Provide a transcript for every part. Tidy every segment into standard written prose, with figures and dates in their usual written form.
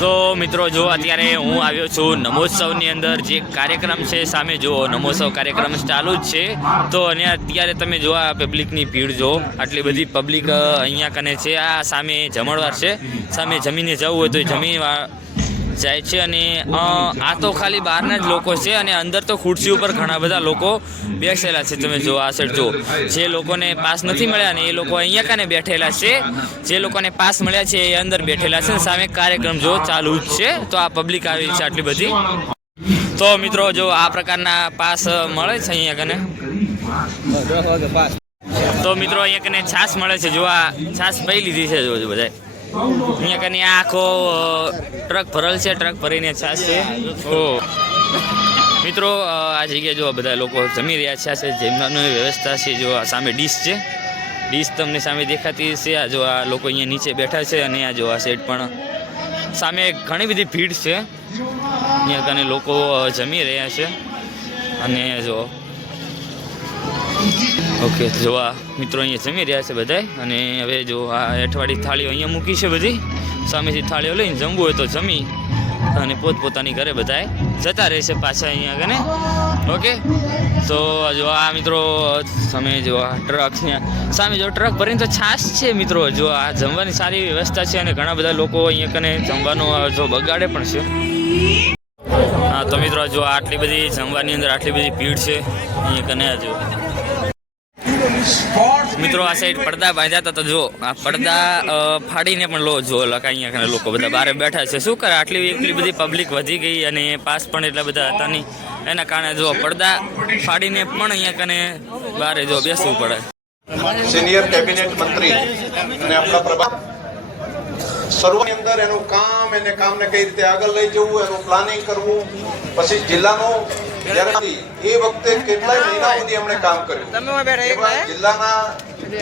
તો મિત્રો જો અત્યારે હું આવ્યો છું નમોત્સવની અંદર જે કાર્યક્રમ છે સામે જુઓ નમોત્સવ કાર્યક્રમ ચાલુ જ છે તો અને અત્યારે તમે જો આ પબ્લિકની ભીડ જો આટલી બધી પબ્લિક અહીંયા કને છે આ સામે જમણવાર છે સામે જમીને જવું હોય તો જમીન જાય છે અને આ તો ખાલી બહારના જ લોકો છે અને અંદર તો ખુરશી ઉપર ઘણા બધા લોકો બેસેલા છે તમે જો આ સાઈડ જો જે લોકોને પાસ નથી મળ્યા ને એ લોકો અહીંયા કાને બેઠેલા છે જે લોકોને પાસ મળ્યા છે એ અંદર બેઠેલા છે સામે કાર્યક્રમ જો ચાલુ જ છે તો આ પબ્લિક આવી છે આટલી બધી તો મિત્રો જો આ પ્રકારના પાસ મળે છે અહીંયા કને તો મિત્રો અહીંયા કને છાશ મળે છે જો આ છાશ પી લીધી છે જો બધા અહીંયા કને આખો ટ્રક ભરેલ છે ટ્રક ભરીને છાશ છે ઓ મિત્રો આ જગ્યાએ જો બધા લોકો જમી રહ્યા છે જમવાની વ્યવસ્થા છે જો આ સામે ડીશ છે ડીશ તમને સામે દેખાતી છે આ જો આ લોકો અહીંયા નીચે બેઠા છે અને આ જો આ સાઈડ પણ સામે ઘણી બધી ભીડ છે અહીંયા કને લોકો જમી રહ્યા છે અને જો ઓકે જો આ મિત્રો અહીંયા જમી રહ્યા છે બધા અને હવે જો આ અઠવાડી થાળીઓ અહીંયા મૂકી છે બધી સામેથી થાળીઓ લઈને જમવું હોય તો જમી અને પોતપોતાની ઘરે બધાએ જતા રહેશે પાછા અહીંયા કને ઓકે તો જો આ મિત્રો સામે જો આ ટ્રક સામે જો ટ્રક ભરીને તો છાશ છે મિત્રો જો આ જમવાની સારી વ્યવસ્થા છે અને ઘણા બધા લોકો અહીંયા કને જમવાનું જો બગાડે પણ છે હા તો મિત્રો જો આટલી બધી જમવાની અંદર આટલી બધી ભીડ છે અહીંયા કને જો મિત્રો આ સાઈડ પડદા બાંધ્યા હતા તો જો આ પડદા ફાડીને પણ લો જો અહીંયા કને લોકો બધા બહાર બેઠા છે શું કરે એટલી બધી પબ્લિક વધી ગઈ અને પાસ પણ એટલા બધા હતા નહીં એના કારણે જો પડદા ફાડીને પણ અહીંયા કને બહાર જો બેસવું પડે સિનિયર કેબિનેટ મંત્રી અને આપણા પ્રભા શરૂઆતની અંદર એનું કામ એને કામને કઈ રીતે આગળ લઈ જવું એનું પ્લાનિંગ કરવું પછી જિલ્લાનો એ વખતે કેટલાય મહિના સુધી એમણે કામ કર્યું જિલ્લાના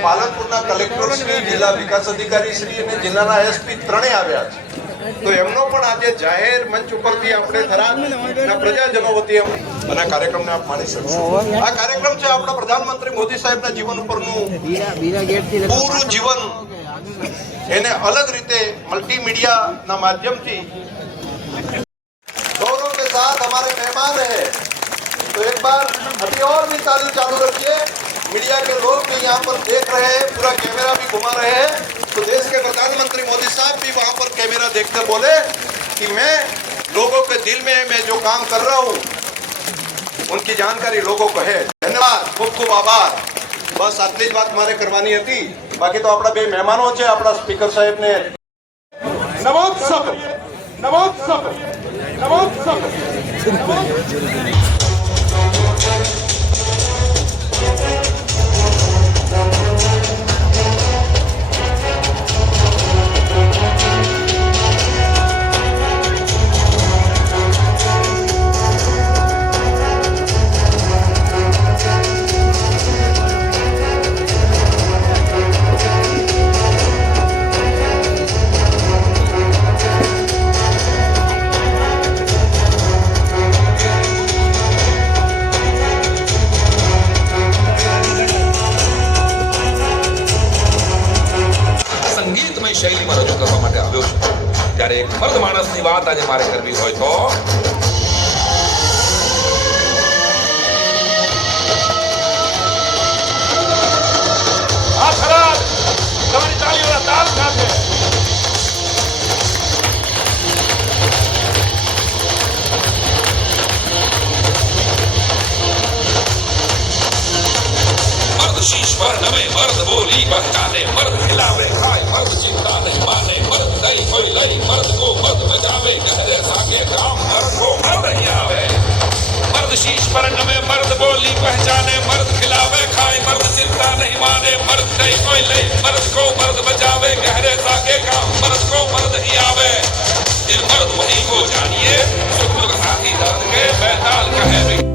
પાલનપુરના કલેક્ટર શ્રી જિલ્લા વિકાસ અધિકારી શ્રી અને જિલ્લાના એસપી ત્રણેય આવ્યા છે તો એમનો પણ આજે જાહેર મંચ ઉપરથી આપણે થરાદના પ્રજાજનો વતી અને કાર્યક્રમને આપ માણી શકશો આ કાર્યક્રમ છે આપણા પ્રધાનમંત્રી મોદી સાહેબના જીવન ઉપરનું પૂરું જીવન એને અલગ રીતે મલ્ટીમીડિયાના માધ્યમથી गौरव के साथ हमारे मेहमान हैं तो एक बार अभी और भी ताली चालू रखिए मीडिया के लोग भी यहाँ पर देख रहे हैं पूरा कैमरा भी घुमा रहे हैं तो देश के प्रधानमंत्री मोदी साहब भी वहाँ पर कैमरा देखते बोले कि मैं लोगों के दिल में मैं जो काम कर रहा हूँ उनकी जानकारी लोगों को है धन्यवाद खूब खूब आभार बस आटली ज बात मारे करवानी थी बाकी तो अपना बे मेहमानो है अपना स्पीकर साहेब ने नमोत्सव नमोत्सव नमोत्सव શૈલીમાં રજૂ કરવા માટે આવ્યો છું ત્યારે એક મર્દ માણસની વાત આજે મારે કરવી હોય તો આ ખરાબ તમારી તાળીઓના તાલ સાથે मर्द शीश पर नवे मर्द बोली पहचाने मर्द खिलावे खाए मर्द चिंता नहीं माने मर्द नहीं कोई लई मर्द को मर्द बजावे कहते साके काम मर्द को मर्द ही आवे मर्द शीश पर नवे मर्द बोली पहचाने मर्द खिलावे खाए मर्द चिंता नहीं माने मर्द नहीं कोई लई मर्द को मर्द बजावे गहरे साके काम मर्द को मर्द ही आवे दिल मर्द वही को जानिए सुख दुख साथी दर्द के बैताल कहे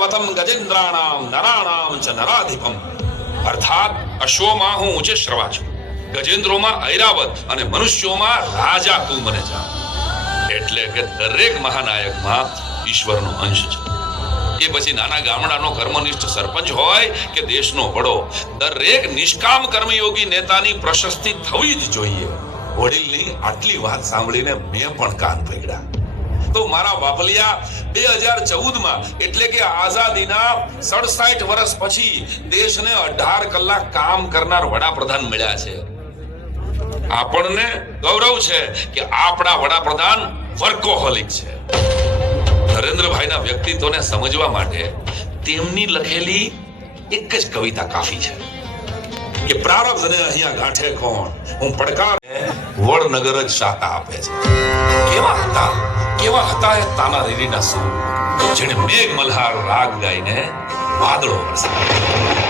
ऐरावतम गजेंद्राणाम नराणाम च नराधिपम अर्थात अश्वोમાં હું ઊંચે શ્રવા છું, ગજેન્દ્રોમાં ઐરાવત અને મનુષ્યોમાં રાજા તું મને જા. એટલે કે દરેક મહાનાયકમાં ઈશ્વરનો અંશ છે. એ પછી નાના ગામડાનો કર્મનિષ્ઠ સરપંચ હોય કે દેશનો વડો, દરેક નિષ્કામ કર્મયોગી નેતાની પ્રશસ્તિ થવી જ જોઈએ. વડીલની આટલી વાત સાંભળીને મેં પણ કાન પકડ્યા. તો મારા બાપલિયા 2014માં એટલે કે આઝાદીના 67 વર્ષ પછી દેશને 18 કલાક કામ કરનાર વડાપ્રધાન મળ્યા છે. આપણને ગૌરવ છે કે આપણા વડાપ્રધાન વર્કોહોલિક છે. નરેન્દ્રભાઈના વ્યક્તિત્વને સમજવા માટે તેમની લખેલી એક જ કવિતા કાફી છે કે પ્રારબ્ધને અહીંયા ગાંઠે કોણ, હું પડકાર વડનગર જ શાતા આપે છે. કેવા હતા એ તાના રીરીના સૂર, જેણે મેઘ મલ્હાર રાગ ગાઈને વાદળો વરસાવ્યા.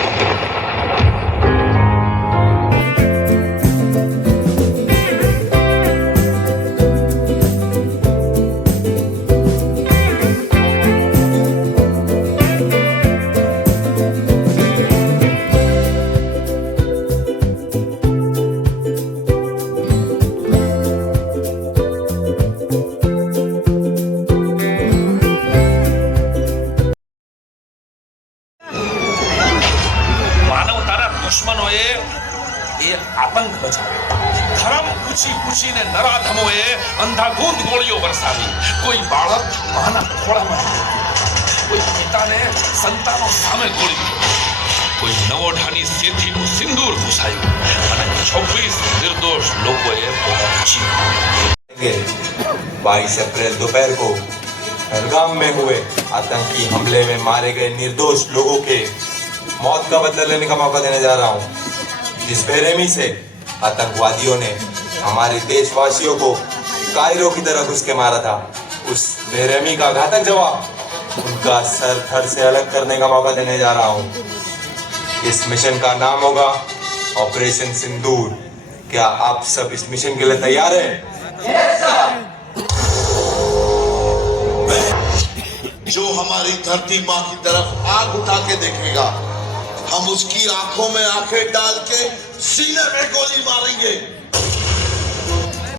દુશ્મનોએ એ આતંક મચાવ્યો. ધર્મ પૂછીને નરાધમોએ અંધાધૂંધ ગોળીઓ વરસાવી. કોઈ બાળક માના ખોળામાં, કોઈ પિતાને સંતાનો સામે ગોળી, કોઈ નવોઢાની સેથીનું સિંદૂર ઘૂસાયું અને 26 નિર્દોષ લોકોએ પહોંચી. 22 अप्रैल दोपहर को पहलगाम में हुए आतंकी हमले में मारे गए निर्दोष लोगों के मौत का बदला लेने का मौका देने जा रहा हूँ. जिस बेरहमी से आतंकवादियों ने हमारे देशवासियों को कायरों की तरह घुस के मारा था, उस बेरहमी का घातक जवाब उनका सर धड़ से अलग करने का मौका देने जा रहा हूँ. इस मिशन का नाम होगा ऑपरेशन सिंदूर. क्या आप सब इस मिशन के लिए तैयार हैं? जो हमारी धरती माँ की तरफ आग उठा के देखेगा, हम उसकी आंखों में आंखें डाल के सीने में गोली मारेंगे.